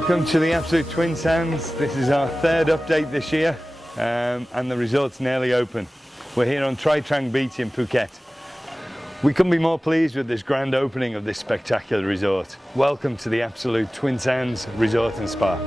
Welcome to the Absolute Twin Sands. This is our third update this year and the resort's nearly open. We're here on Trai Trang Beach in Phuket. We couldn't be more pleased with this grand opening of this spectacular resort. Welcome to the Absolute Twin Sands Resort and Spa.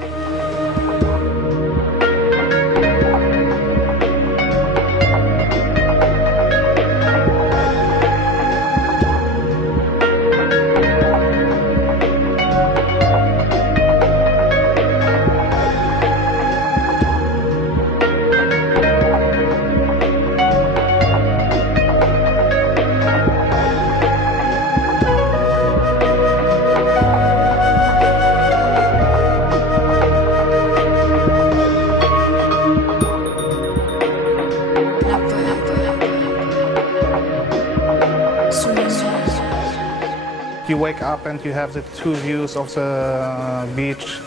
You wake up and you have the two views of the beach.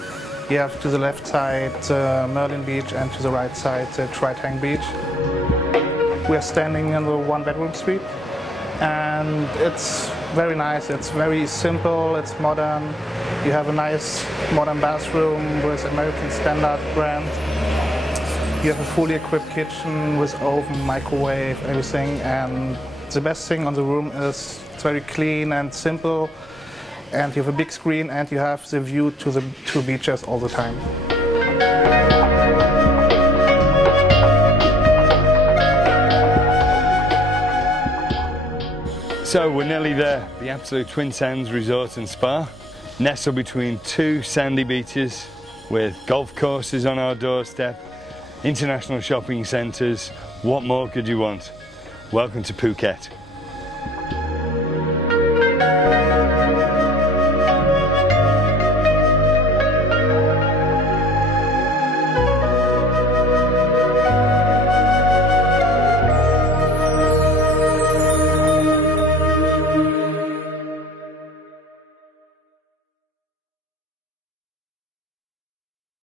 You have to the left side Merlin Beach and to the right side Trai Trang Beach. We are standing in the one-bedroom suite and it's very nice. It's very simple, it's modern. You have a nice modern bathroom with American Standard brand. You have a fully equipped kitchen with oven, microwave, everything. And the best thing on the room is it's very clean and simple, and you have a big screen and you have the view to the two beaches all the time. So we're nearly there, the Absolute Twin Sands Resort and Spa, nestled between two sandy beaches with golf courses on our doorstep, international shopping centres. What more could you want? Welcome to Phuket.